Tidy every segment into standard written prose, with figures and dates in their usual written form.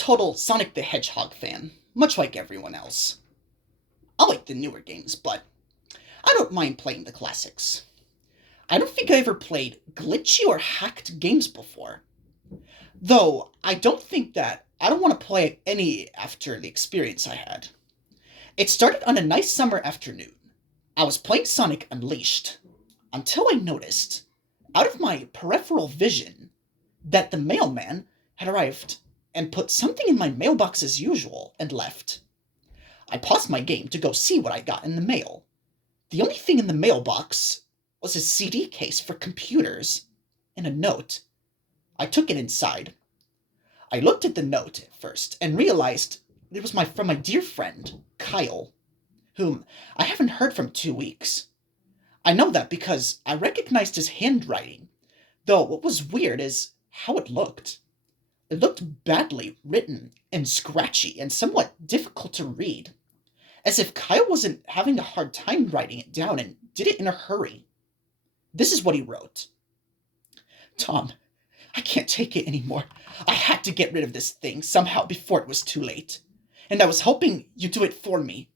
total Sonic the Hedgehog fan, much like everyone else. I like the newer games, but I don't mind playing the classics. I don't think I ever played glitchy or hacked games before. Though, I don't want to play any after the experience I had. It started on a nice summer afternoon. I was playing Sonic Unleashed, until I noticed, out of my peripheral vision, that the mailman had arrived and put something in my mailbox as usual and left. I paused my game to go see what I got in the mail. The only thing in the mailbox was a CD case for computers and a note. I took it inside. I looked at the note at first and realized it was from my dear friend, Kyle, whom I haven't heard from 2 weeks. I know that because I recognized his handwriting, though what was weird is how it looked. It looked badly written and scratchy and somewhat difficult to read, as if Kyle wasn't having a hard time writing it down and did it in a hurry. This is what he wrote. Tom, I can't take it anymore. I had to get rid of this thing somehow before it was too late. And I was hoping you'd do it for me.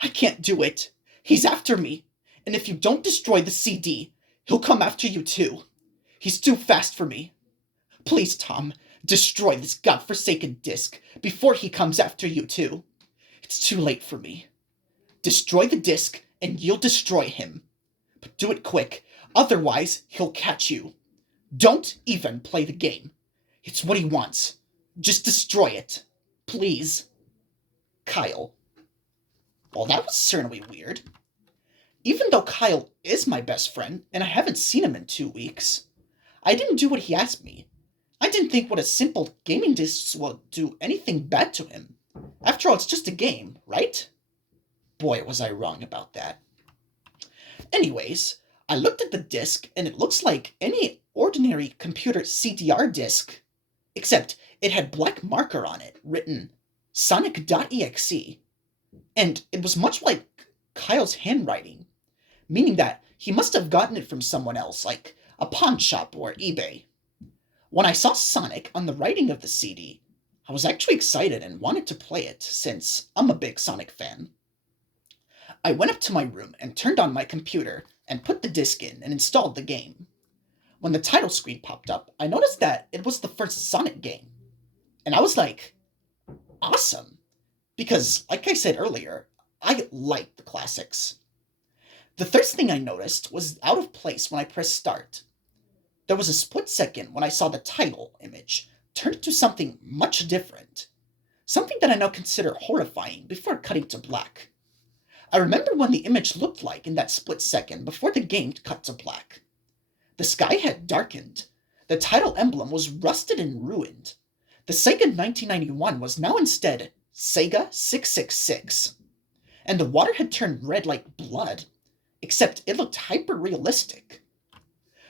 I can't do it. He's after me. And if you don't destroy the CD, he'll come after you too. He's too fast for me. Please, Tom, destroy this godforsaken disc before he comes after you too. It's too late for me. Destroy the disc and you'll destroy him. But do it quick, otherwise he'll catch you. Don't even play the game. It's what he wants. Just destroy it. Please. Kyle. Well, that was certainly weird. Even though Kyle is my best friend, and I haven't seen him in 2 weeks, I didn't do what he asked me. I didn't think what a simple gaming disc would do anything bad to him. After all, it's just a game, right? Boy, was I wrong about that. Anyways, I looked at the disc, and it looks like any ordinary computer CDR disc, except it had black marker on it, written sonic.exe, and it was much like Kyle's handwriting, meaning that he must have gotten it from someone else, like a pawn shop or eBay. When I saw Sonic on the writing of the CD, I was actually excited and wanted to play it, since I'm a big Sonic fan. I went up to my room and turned on my computer and put the disc in and installed the game. When the title screen popped up, I noticed that it was the first Sonic game. And I was like, awesome! Because, like I said earlier, I like the classics. The first thing I noticed was out of place when I pressed start. There was a split second when I saw the title image turn into something much different. Something that I now consider horrifying before cutting to black. I remember what the image looked like in that split second before the game cut to black. The sky had darkened. The title emblem was rusted and ruined. The Sega 1991 was now instead Sega 666. And the water had turned red like blood, except it looked hyper-realistic.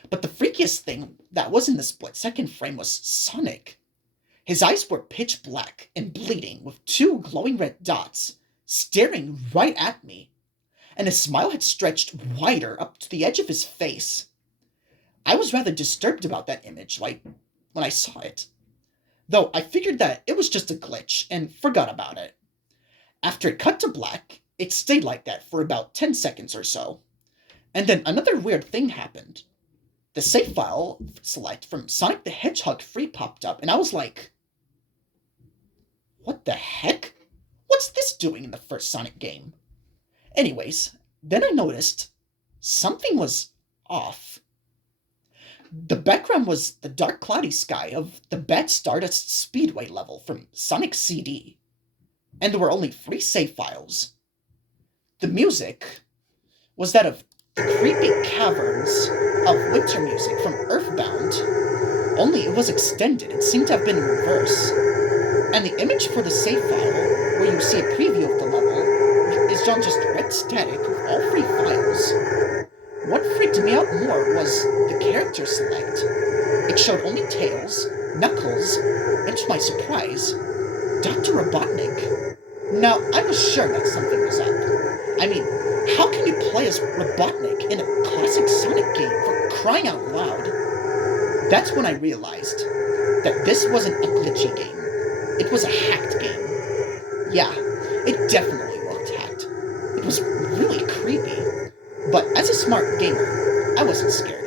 But the freakiest thing that was in the split-second frame was Sonic. His eyes were pitch black and bleeding with two glowing red dots, staring right at me, and his smile had stretched wider up to the edge of his face. I was rather disturbed about that image, when I saw it, though I figured that it was just a glitch and forgot about it. After it cut to black, it stayed like that for about 10 seconds or so, and then another weird thing happened. The save file select from Sonic the Hedgehog 3 popped up, and I was like, what the heck? What's this doing in the first Sonic game? Anyways, then I noticed something was off. The background was the dark cloudy sky of the Bad Stardust Speedway level from Sonic CD, and there were only 3 save files. The music was that of the creepy caverns of winter music from Earthbound, only it was extended and seemed to have been in reverse. And the image for the save file, where you see a preview of the level, is just red static with all 3 files. What freaked me out more was the character select. It showed only Tails, Knuckles, and to my surprise, Dr. Robotnik. Now, I was sure that something was up. I mean, how can you play as Robotnik in a classic Sonic game, for crying out loud? That's when I realized that this wasn't a glitchy game. It was a hacked game. Yeah, it definitely looked hacked. It was really creepy. But as a smart gamer, I wasn't scared.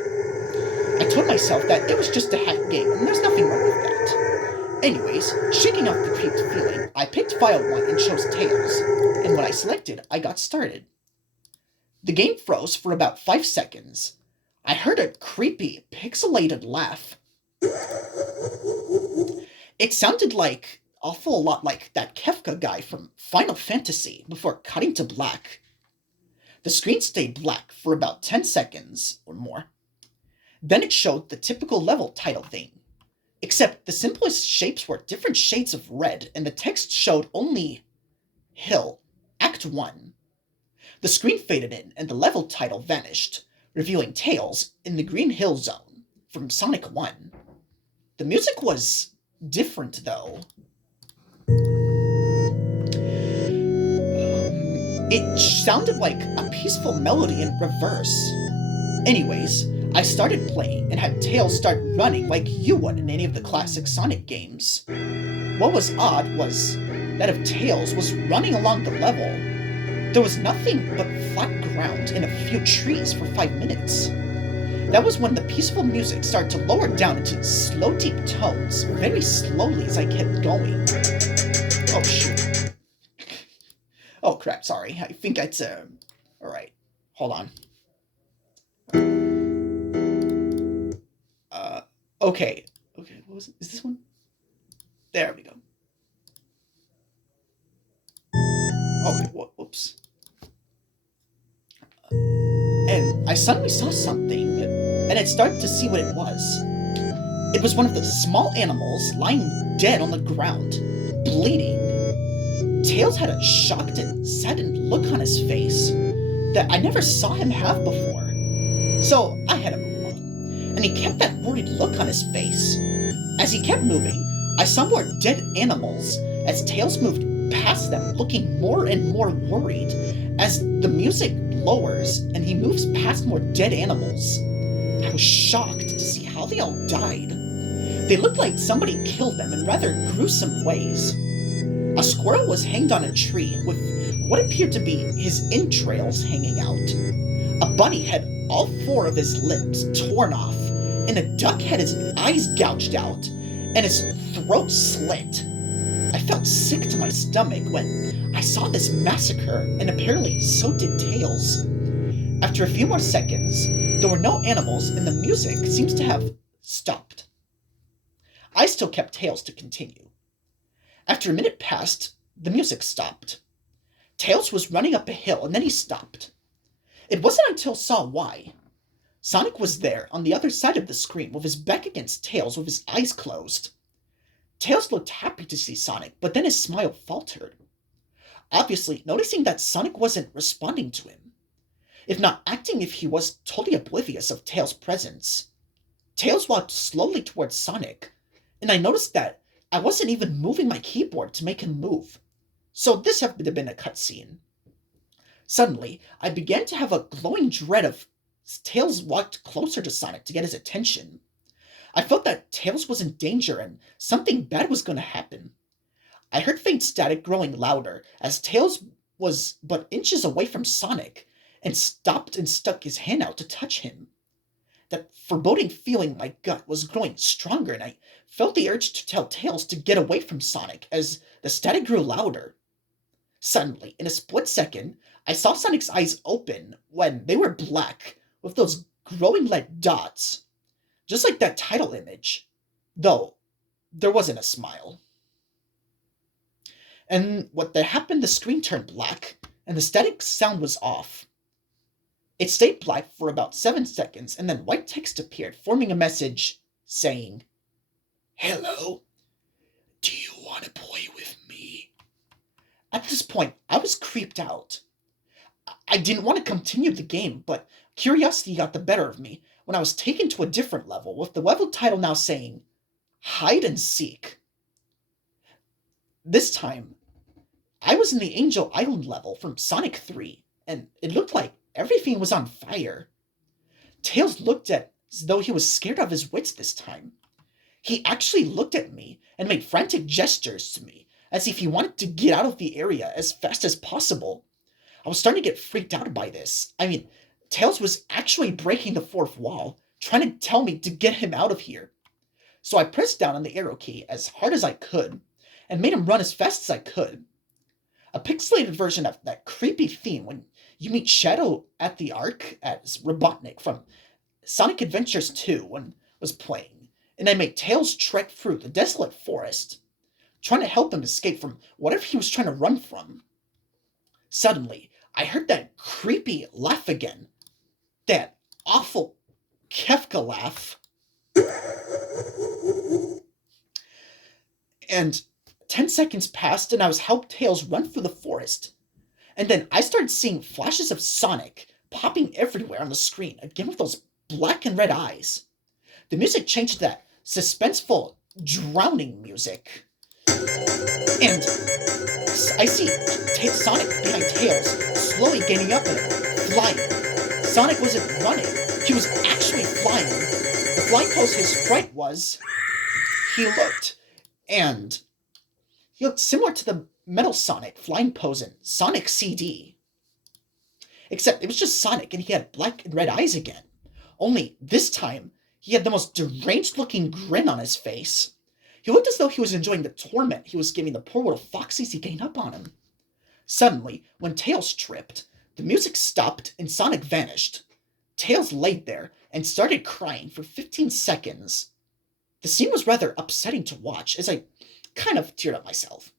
I told myself that it was just a hacked game and there's nothing wrong with that. Anyways, shaking off the creeped feeling, I picked file 1 and chose Tails. And when I selected, I got started. The game froze for about 5 seconds. I heard a creepy, pixelated laugh. It sounded like awful lot like that Kefka guy from Final Fantasy before cutting to black. The screen stayed black for about 10 seconds or more. Then it showed the typical level title thing, except the simplest shapes were different shades of red and the text showed only Hill, Act 1. The screen faded in and the level title vanished, revealing Tails in the Green Hill Zone from Sonic 1. The music was different though. It sounded like a peaceful melody in reverse. Anyways, I started playing and had Tails start running like you would in any of the classic Sonic games. What was odd was that if Tails was running along the level, there was nothing but flat ground and a few trees for 5 minutes. That was when the peaceful music started to lower down into slow deep tones very slowly as I kept going. Oh shoot. Oh crap, sorry. I think that's alright. Hold on. Okay. Okay, what was it? Is this one? There we go. Okay, whoops. And I suddenly saw something, and I started to see what it was. It was one of the small animals lying dead on the ground, bleeding. Tails had a shocked and saddened look on his face that I never saw him have before. So I had him move on, and he kept that worried look on his face. As he kept moving, I saw more dead animals as Tails moved past them, looking more and more worried as the music lowers and he moves past more dead animals. I was shocked to see how they all died. They looked like somebody killed them in rather gruesome ways. A squirrel was hanged on a tree with what appeared to be his entrails hanging out. A bunny had all 4 of his limbs torn off, and a duck had his eyes gouged out and his throat slit. I felt sick to my stomach when I saw this massacre, and apparently so did Tails. After a few more seconds, there were no animals and the music seems to have stopped. I still kept Tails to continue. After a minute passed, the music stopped. Tails was running up a hill and then he stopped. It wasn't until I saw why. Sonic was there on the other side of the screen with his back against Tails with his eyes closed. Tails looked happy to see Sonic, but then his smile faltered. Obviously, noticing that Sonic wasn't responding to him, if not acting if he was totally oblivious of Tails' presence. Tails walked slowly towards Sonic, and I noticed that I wasn't even moving my keyboard to make him move. So this had to have been a cutscene. Suddenly, I began to have a glowing dread of Tails walked closer to Sonic to get his attention. I felt that Tails was in danger and something bad was going to happen. I heard faint static growing louder as Tails was but inches away from Sonic and stopped and stuck his hand out to touch him. That foreboding feeling in my gut was growing stronger, and I felt the urge to tell Tails to get away from Sonic as the static grew louder. Suddenly, in a split second, I saw Sonic's eyes open when they were black with those glowing red dots, just like that title image, though there wasn't a smile. And what that happened, the screen turned black, and the static sound was off. It stayed black for about 7 seconds, and then white text appeared, forming a message saying, "Hello, do you want to play with me?" At this point, I was creeped out. I didn't want to continue the game, but curiosity got the better of me when I was taken to a different level, with the level title now saying, "Hide and Seek." This time, I was in the Angel Island level from Sonic 3, and it looked like everything was on fire. Tails looked as though he was scared of his wits this time. He actually looked at me and made frantic gestures to me, as if he wanted to get out of the area as fast as possible. I was starting to get freaked out by this. I mean, Tails was actually breaking the fourth wall, trying to tell me to get him out of here. So I pressed down on the arrow key as hard as I could, and made him run as fast as I could. A pixelated version of that creepy theme when you meet Shadow at the Ark as Robotnik from Sonic Adventures 2 was playing, and I made Tails trek through the desolate forest, trying to help him escape from whatever he was trying to run from. Suddenly, I heard that creepy laugh again. That awful Kefka laugh. And 10 seconds passed and I was helped Tails run through the forest. And then I started seeing flashes of Sonic popping everywhere on the screen, again with those black and red eyes. The music changed to that suspenseful, drowning music. And I see Sonic behind Tails, slowly gaining up and flying. Sonic wasn't running, he was actually flying. The flying pose his sprite was, he looked similar to the Metal Sonic flying pose in Sonic CD. Except it was just Sonic and he had black and red eyes again. Only this time, he had the most deranged looking grin on his face. He looked as though he was enjoying the torment he was giving the poor little foxies he gained up on him. Suddenly, when Tails tripped, the music stopped and Sonic vanished. Tails laid there and started crying for 15 seconds. The scene was rather upsetting to watch, as I kind of teared up myself.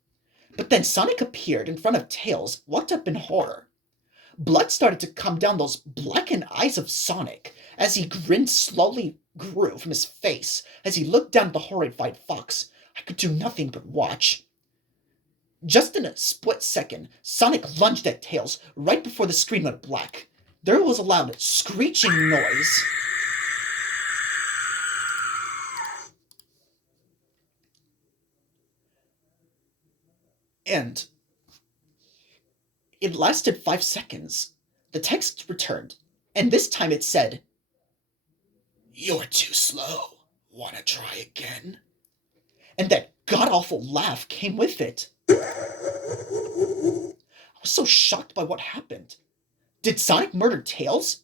But then Sonic appeared in front of Tails, locked up in horror. Blood started to come down those blackened eyes of Sonic as he grinned slowly grew from his face as he looked down at the horrified fox. I could do nothing but watch. Just in a split second, Sonic lunged at Tails right before the screen went black. There was a loud screeching noise. And it lasted 5 seconds. The text returned, and this time it said, "You're too slow. Wanna try again?" And that god-awful laugh came with it. I was so shocked by what happened. Did Sonic murder Tails?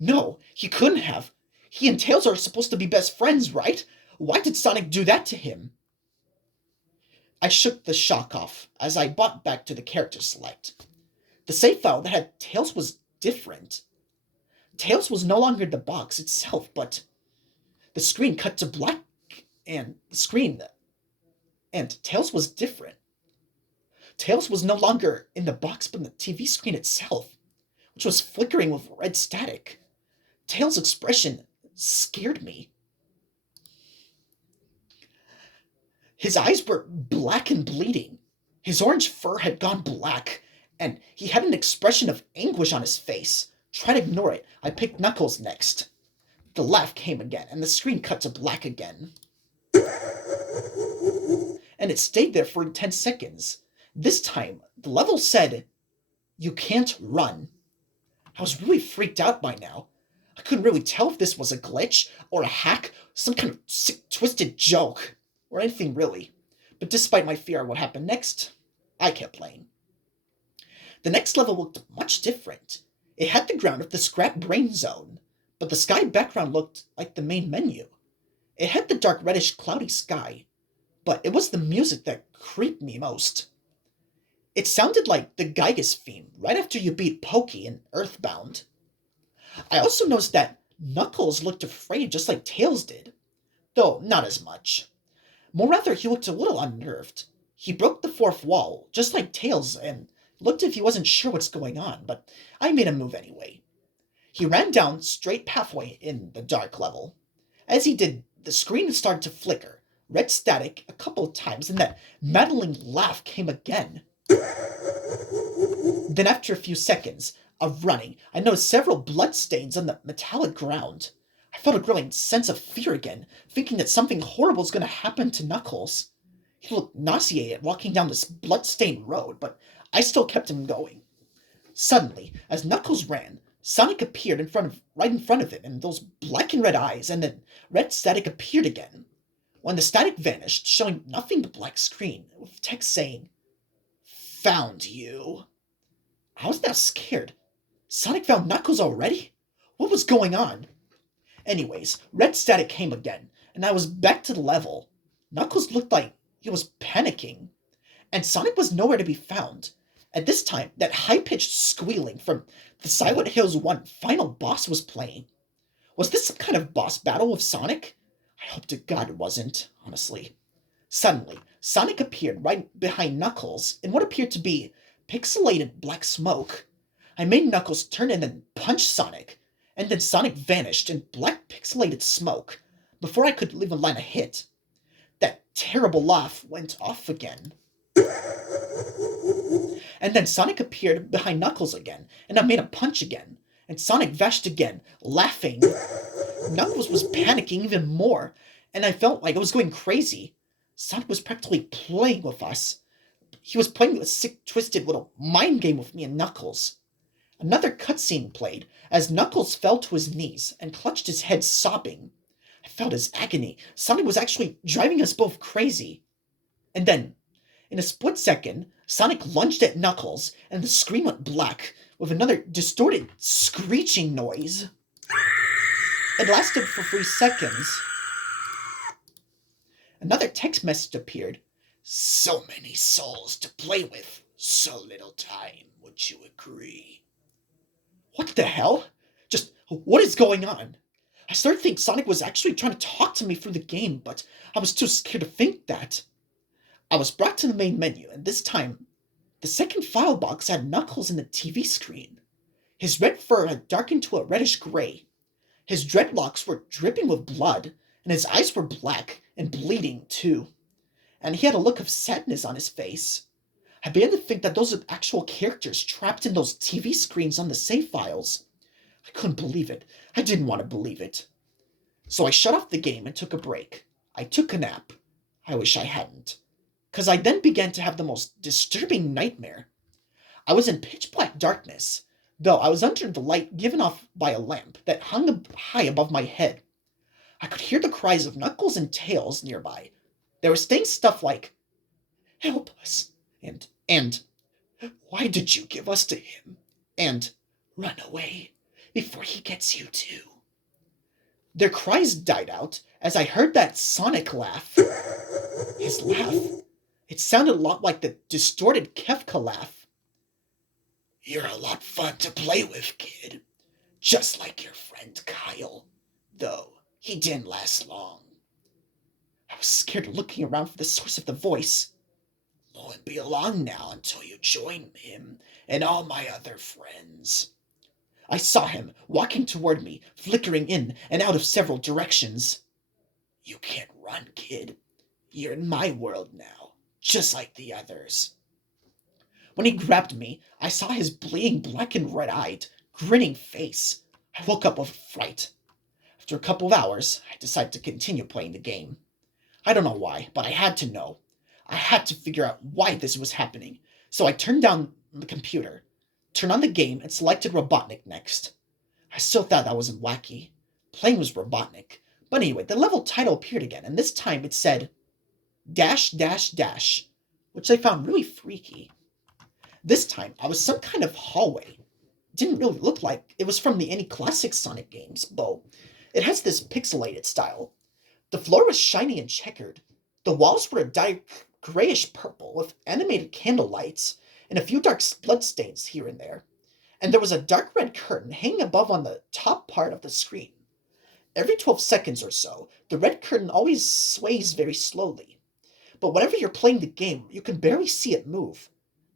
No, he couldn't have. He and Tails are supposed to be best friends, right? Why did Sonic do that to him? I shook the shock off as I bought back to the character select. The save file that had Tails was different. Tails was no longer the box itself, but the screen cut to black and Tails was different. Tails was no longer in the box but in the TV screen itself, which was flickering with red static. Tails' expression scared me. His eyes were black and bleeding. His orange fur had gone black, and he had an expression of anguish on his face. Try to ignore it. I picked Knuckles next. The laugh came again, and the screen cut to black again. And it stayed there for 10 seconds. This time, the level said, "You can't run." I was really freaked out by now. I couldn't really tell if this was a glitch, or a hack, some kind of sick, twisted joke, or anything really. But despite my fear of what happened next, I kept playing. The next level looked much different. It had the ground of the Scrap Brain Zone, but the sky background looked like the main menu. It had the dark reddish cloudy sky, but it was the music that creeped me most. It sounded like the Gygas theme right after you beat Pokey in Earthbound. I also noticed that Knuckles looked afraid just like Tails did, though not as much. More rather, he looked a little unnerved. He broke the fourth wall, just like Tails, and looked as if he wasn't sure what's going on, but I made him move anyway. He ran down straight pathway in the dark level. As he did, the screen started to flicker, red static a couple of times, and that maddening laugh came again. Then after a few seconds of running, I noticed several bloodstains on the metallic ground. I felt a growing sense of fear again, thinking that something horrible was going to happen to Knuckles. He looked nauseated walking down this blood-stained road, but I still kept him going. Suddenly, as Knuckles ran, Sonic appeared right in front of him, and those black and red eyes, and then red static appeared again. when the static vanished, showing nothing but black screen, with text saying, "Found you." I was now scared. Sonic found Knuckles already? What was going on? Anyways, red static came again, and I was back to the level. Knuckles looked like he was panicking, and Sonic was nowhere to be found. At this time, that high-pitched squealing from the Silent Hills 1 final boss was playing. Was this some kind of boss battle with Sonic? I hope to God it wasn't, honestly. Suddenly, Sonic appeared right behind Knuckles in what appeared to be pixelated black smoke. I made Knuckles turn and then punch Sonic, and then Sonic vanished in black pixelated smoke before I could even land a hit. That terrible laugh went off again. And then Sonic appeared behind Knuckles again, and I made a punch again, and Sonic vashed again, laughing. Knuckles was panicking even more, and I felt like I was going crazy. Sonic was practically playing with us. He was playing a sick, twisted little mind game with me and Knuckles. Another cutscene played as Knuckles fell to his knees and clutched his head, sobbing. I felt his agony. Sonic was actually driving us both crazy. And then, in a split second, Sonic lunged at Knuckles, and the screen went black with another distorted, screeching noise. It lasted for 3 seconds. Another text message appeared. "So many souls to play with, so little time, would you agree?" What the hell? Just, what is going on? I started to think Sonic was actually trying to talk to me through the game, but I was too scared to think that. I was brought to the main menu, and this time, the second file box had Knuckles in the TV screen. His red fur had darkened to a reddish gray. His dreadlocks were dripping with blood, and his eyes were black and bleeding, too. And he had a look of sadness on his face. I began to think that those are actual characters trapped in those TV screens on the save files. I couldn't believe it. I didn't want to believe it. So I shut off the game and took a break. I took a nap. I wish I hadn't. Because I then began to have the most disturbing nightmare. I was in pitch black darkness, though I was under the light given off by a lamp that hung high above my head. I could hear the cries of Knuckles and Tails nearby. They were saying stuff like, "Help us," and "Why did you give us to him?" and "Run away before he gets you too." Their cries died out as I heard that Sonic laugh. His laugh. It sounded a lot like the distorted Kefka laugh. "You're a lot fun to play with, kid. Just like your friend Kyle. Though he didn't last long." I was scared, looking around for the source of the voice. "Won't be long now until you join him and all my other friends." I saw him walking toward me, flickering in and out of several directions. "You can't run, kid. You're in my world now, just like the others." When he grabbed me, I saw his bleeding black and red-eyed, grinning face. I woke up with fright. After a couple of hours, I decided to continue playing the game. I don't know why, but I had to know. I had to figure out why this was happening, so I turned down the computer, turned on the game, and selected Robotnik next. I still thought that wasn't wacky. Playing was Robotnik. But anyway, the level title appeared again, and this time it said, dash, dash, dash, which I found really freaky. This time, I was some kind of hallway. It didn't really look like it was from any classic Sonic games, though it has this pixelated style. The floor was shiny and checkered. The walls were a dark grayish purple with animated candle lights and a few dark bloodstains here and there. And there was a dark red curtain hanging above on the top part of the screen. Every 12 seconds or so, the red curtain always sways very slowly. But whenever you're playing the game, you can barely see it move.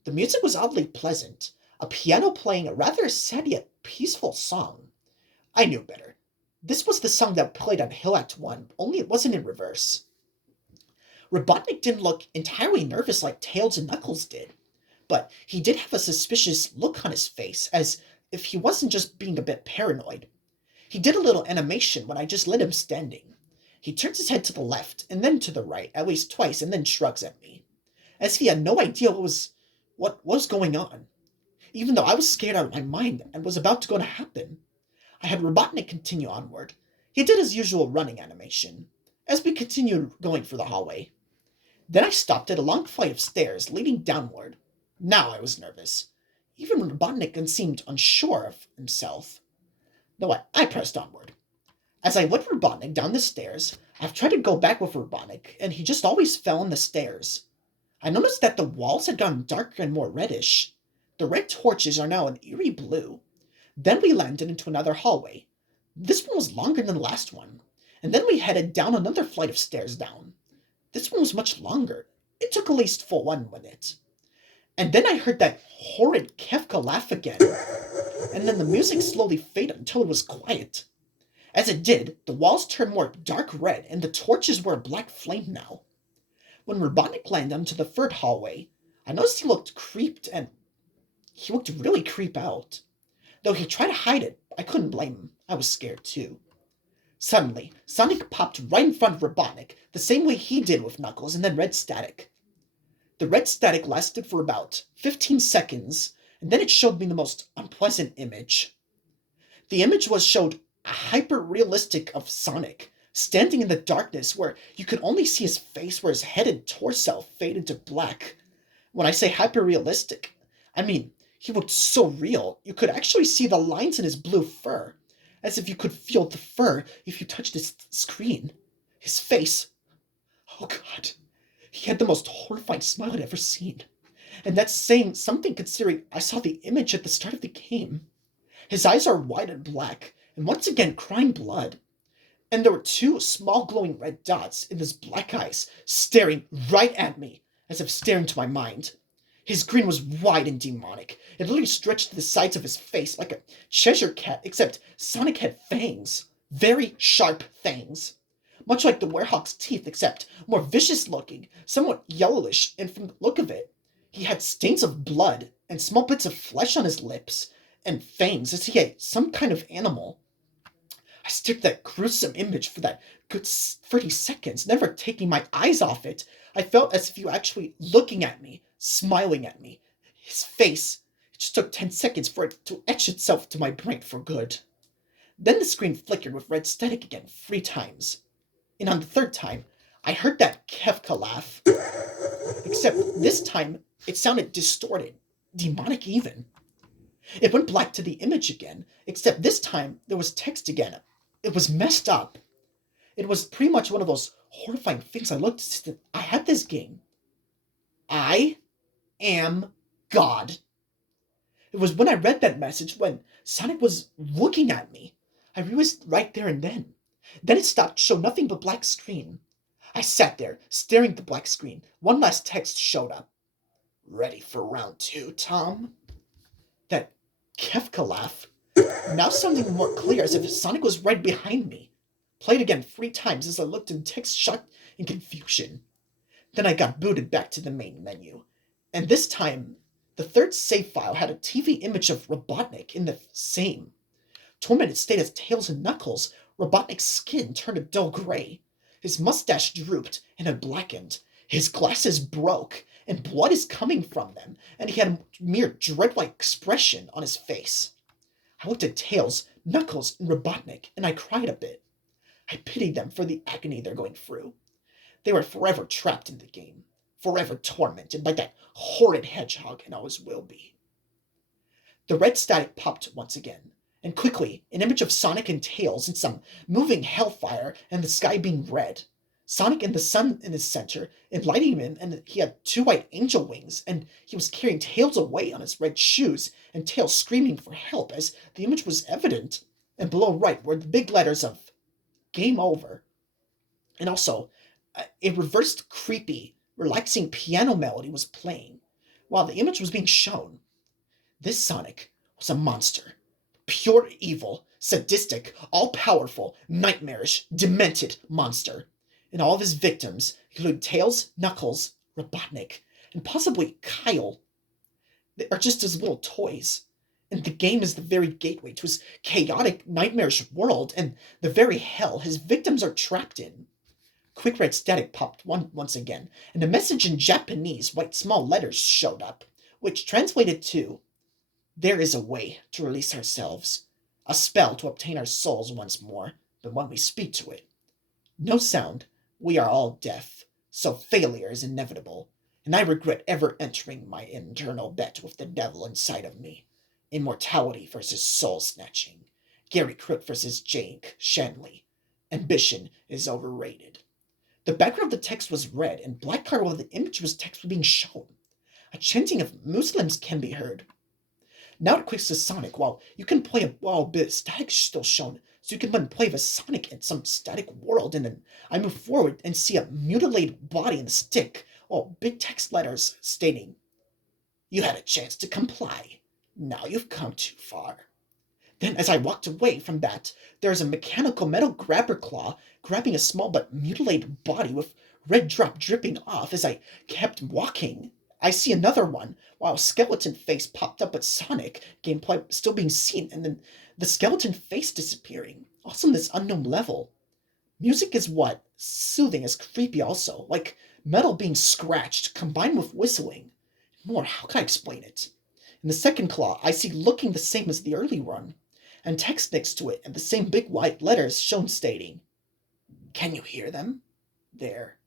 The music was oddly pleasant, a piano playing a rather sad yet peaceful song. I knew better. This was the song that played on Hill Act 1, only it wasn't in reverse. Robotnik didn't look entirely nervous like Tails and Knuckles did, but he did have a suspicious look on his face, as if he wasn't just being a bit paranoid. He did a little animation when I just let him standing. He turns his head to the left, and then to the right, at least twice, and then shrugs at me, as if he had no idea what was going on, even though I was scared out of my mind and was about to go to happen. I had Robotnik continue onward. He did his usual running animation. as we continued going through the hallway. Then I stopped at a long flight of stairs leading downward. Now I was nervous. Even Robotnik seemed unsure of himself. No, I pressed onward. As I led Robotnik down the stairs, I've tried to go back with Robotnik, and he just always fell on the stairs. I noticed that the walls had gotten darker and more reddish. The red torches are now an eerie blue. Then we landed into another hallway. This one was longer than the last one. And then we headed down another flight of stairs down. This one was much longer. It took at least full 1 minute. And then I heard that horrid Kefka laugh again. And then the music slowly faded until it was quiet. As it did, the walls turned more dark red and the torches were a black flame now. When Robotnik landed into the third hallway, I noticed he looked really creep out. Though he tried to hide it, I couldn't blame him. I was scared too. Suddenly, Sonic popped right in front of Robotnik, the same way he did with Knuckles, and then red static. The red static lasted for about 15 seconds, and then it showed me the most unpleasant image. The image showed a hyper-realistic of Sonic, standing in the darkness where you could only see his face where his head and torso faded to black. When I say hyper-realistic, I mean he looked so real you could actually see the lines in his blue fur, as if you could feel the fur if you touched his screen. His face, oh god, he had the most horrifying smile I'd ever seen. And that's saying something considering I saw the image at the start of the game. His eyes are wide and black, and once again crying blood. And there were two small glowing red dots in his black eyes, staring right at me, as if staring to my mind. His grin was wide and demonic. It literally stretched to the sides of his face like a Cheshire cat, except Sonic had fangs. Very sharp fangs. Much like the werehog's teeth, except more vicious looking, somewhat yellowish, and from the look of it, he had stains of blood and small bits of flesh on his lips, and fangs as he ate some kind of animal. I stared at that gruesome image for that good 30 seconds, never taking my eyes off it. I felt as if he were actually looking at me, smiling at me. His face, it just took 10 seconds for it to etch itself to my brain for good. Then the screen flickered with red static again 3 times. And on the third time, I heard that Kefka laugh. Except this time, it sounded distorted, demonic even. It went black to the image again, except this time there was text again. It was messed up. It was pretty much one of those horrifying things I had this game. I am God. It was when I read that message when Sonic was looking at me. I realized right there and then. Then it stopped to show nothing but black screen. I sat there, staring at the black screen. One last text showed up. Ready for round 2, Tom? That Kefka laugh, now sounding more clear as if Sonic was right behind me. Played again 3 times as I looked in text shock and confusion. Then I got booted back to the main menu. And this time, the third save file had a TV image of Robotnik in the same. Tormented state as Tails and Knuckles, Robotnik's skin turned a dull gray. His mustache drooped and had blackened. His glasses broke, and blood is coming from them, and he had a mere dread-like expression on his face. I looked at Tails, Knuckles, and Robotnik, and I cried a bit. I pitied them for the agony they're going through. They were forever trapped in the game, forever tormented by that horrid hedgehog, and always will be. The red static popped once again, and quickly, an image of Sonic and Tails and some moving hellfire and the sky being red. Sonic and the sun in his center, and lighting him, and he had 2 white angel wings, and he was carrying Tails away on his red shoes, and Tails screaming for help as the image was evident. And below right were the big letters of Game Over. And also, a reversed creepy, relaxing piano melody was playing, while the image was being shown. This Sonic was a monster. Pure evil, sadistic, all-powerful, nightmarish, demented monster. And all of his victims include Tails, Knuckles, Robotnik, and possibly Kyle. They are just his little toys. And the game is the very gateway to his chaotic, nightmarish world and the very hell his victims are trapped in. Quick red static popped once again, and a message in Japanese, white small letters showed up, which translated to, "There is a way to release ourselves, a spell to obtain our souls once more, but when we speak to it." No sound, We are all deaf, so failure is inevitable, and I regret ever entering my internal bet with the devil inside of me. Immortality versus soul snatching. Gary Crook versus Jake Shanley. Ambition is overrated. The background of the text was red and black color while the image was text was being shown. A chanting of Muslims can be heard. Now it quits to Sonic. While you can play while a bit of static is still shown, so you can then play with Sonic in some static world, and then I move forward and see a mutilated body and a stick, while big text letters stating, "You had a chance to comply. Now you've come too far." Then, as I walked away from that, there is a mechanical metal grabber claw grabbing a small but mutilated body with red drop dripping off. As I kept walking, I see another one, while a skeleton face popped up with Sonic gameplay still being seen, and then the skeleton face disappearing. Also, in this unknown level, music is what? Soothing is creepy also, like metal being scratched combined with whistling. More, how can I explain it? In the second claw, I see looking the same as the early one, and text next to it, and the same big white letters shown stating, "Can you hear them? There."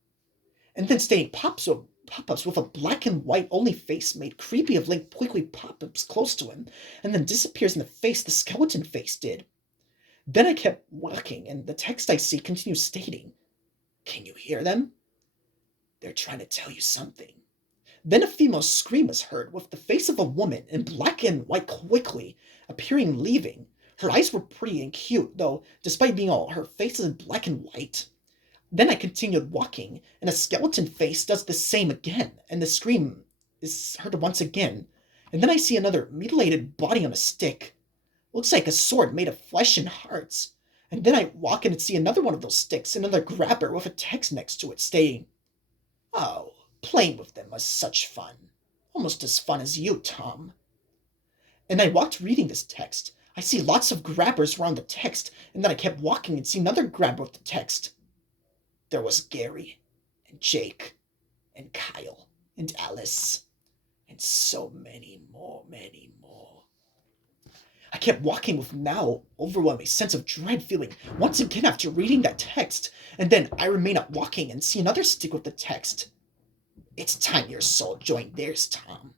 And then stating pop-ups with a black and white only face made creepy of Link quickly pop-ups close to him, and then disappears in the face the skeleton face did. Then I kept walking, and the text I see continues stating, "Can you hear them? They're trying to tell you something." Then a female scream is heard, with the face of a woman in black and white quickly appearing leaving. Her eyes were pretty and cute, though, despite being all her face is in black and white. Then I continued walking, and a skeleton face does the same again, and the scream is heard once again. And then I see another mutilated body on a stick. Looks like a sword made of flesh and hearts. And then I walk in and see another one of those sticks, another grabber with a text next to it stating, "Oh, playing with them was such fun. Almost as fun as you, Tom." And I walked reading this text. I see lots of grabbers around the text, and then I kept walking and see another grabber with the text. There was Gary, and Jake, and Kyle, and Alice, and so many more, many more. I kept walking with now overwhelming sense of dread feeling once again after reading that text, and then I remain up walking and see another stick with the text. "It's time your soul joined theirs, Tom."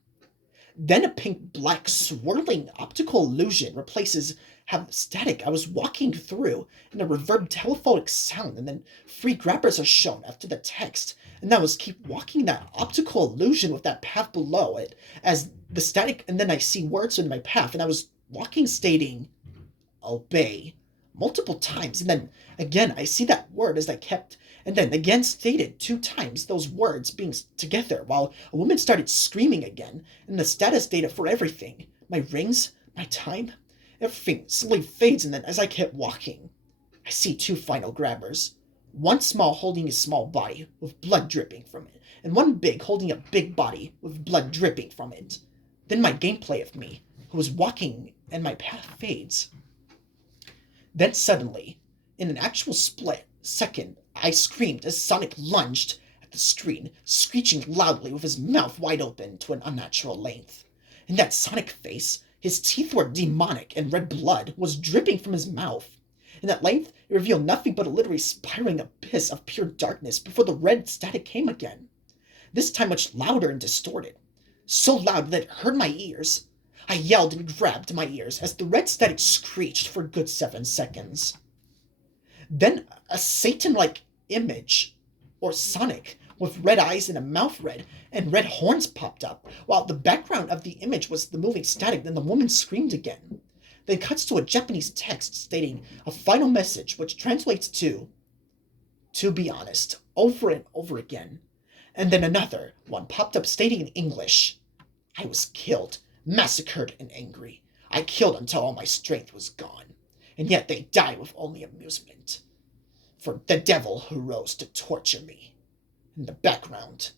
Then a pink-black swirling optical illusion replaces have static I was walking through, and a reverb telephonic sound, and then free grabbers are shown after the text, and I was keep walking that optical illusion with that path below it as the static, and then I see words in my path, and I was walking stating, "Obey," multiple times, and then again I see that word as I kept, and then again stated 2 times those words being together, while a woman started screaming again, and the status data for everything, my rings, my time, everything slowly fades, and then as I kept walking, I see 2 final grabbers. One small holding a small body with blood dripping from it, and one big holding a big body with blood dripping from it. Then my gameplay of me, who was walking, and my path fades. Then suddenly, in an actual split second, I screamed as Sonic lunged at the screen, screeching loudly with his mouth wide open to an unnatural length. In that Sonic face, his teeth were demonic and red blood was dripping from his mouth. In that length, it revealed nothing but a literally spiraling abyss of pure darkness before the red static came again. This time much louder and distorted. So loud that it hurt my ears. I yelled and grabbed my ears as the red static screeched for a good 7 seconds. Then a Satan-like image, or Sonic, with red eyes and a mouth red, and red horns popped up, while the background of the image was the moving static. Then the woman screamed again. Then cuts to a Japanese text stating a final message, which translates to be honest, over and over again. And then another one popped up stating in English, "I was killed, massacred and angry. I killed until all my strength was gone, and yet they die with only amusement. For the devil who rose to torture me." In the background,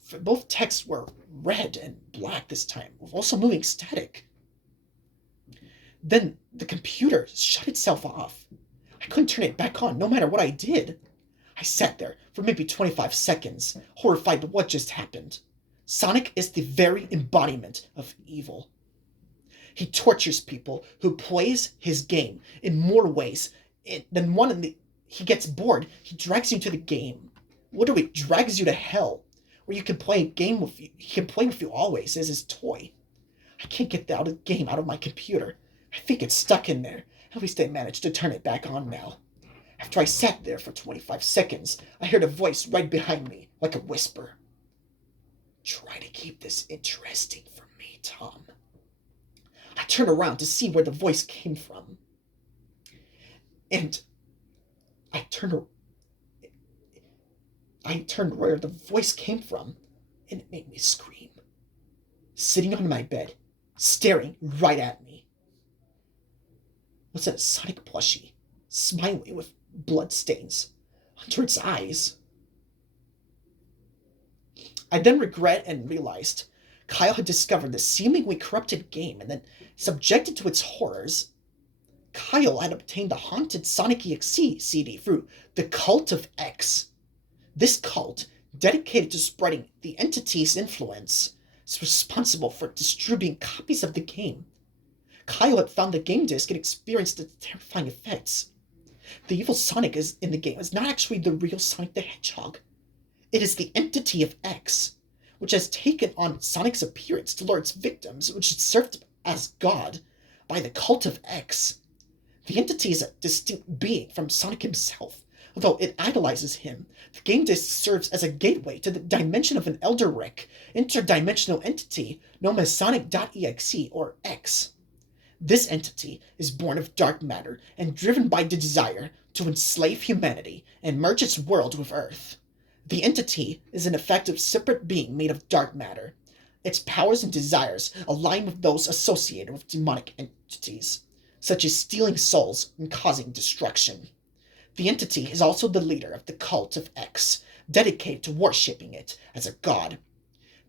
for both texts were red and black this time, with also moving static. Then the computer shut itself off. I couldn't turn it back on no matter what I did. I sat there for maybe 25 seconds, horrified by what just happened. Sonic is the very embodiment of evil. He tortures people who plays his game in more ways than one. He gets bored, he drags you into the game. literally drags you to hell, where you can play a game with you. He can play with you always as his toy. I can't get the game out of my computer. I think it's stuck in there. At least I managed to turn it back on now. After I sat there for 25 seconds, I heard a voice right behind me, like a whisper. Try to keep this interesting for me, Tom. I turned around to see where the voice came from. And I turned where the voice came from, and it made me scream. Sitting on my bed, staring right at me, was a Sonic plushie, smiling with blood stains under its eyes. I then regret and realized Kyle had discovered the seemingly corrupted game and then subjected to its horrors. Kyle had obtained the haunted sonic.exe CD through the Cult of X. This cult, dedicated to spreading the entity's influence, is responsible for distributing copies of the game. Kyle had found the game disc and experienced its terrifying effects. The evil Sonic in the game is not actually the real Sonic the Hedgehog. It is the entity of X, which has taken on Sonic's appearance to lure its victims, which is served as God by the Cult of X. The entity is a distinct being from Sonic himself. Although it idolizes him, the game disc serves as a gateway to the dimension of an Elderic, interdimensional entity known as sonic.exe or X. This entity is born of dark matter and driven by the desire to enslave humanity and merge its world with Earth. The entity is an effective separate being made of dark matter. Its powers and desires align with those associated with demonic entities, such as stealing souls and causing destruction. The entity is also the leader of the Cult of X, dedicated to worshipping it as a god.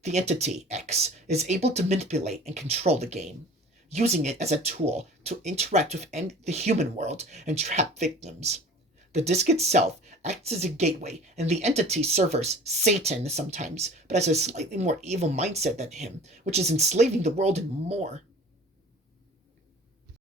The entity, X, is able to manipulate and control the game, using it as a tool to interact with the human world and trap victims. The disc itself acts as a gateway, and the entity serves Satan sometimes, but has a slightly more evil mindset than him, which is enslaving the world and more.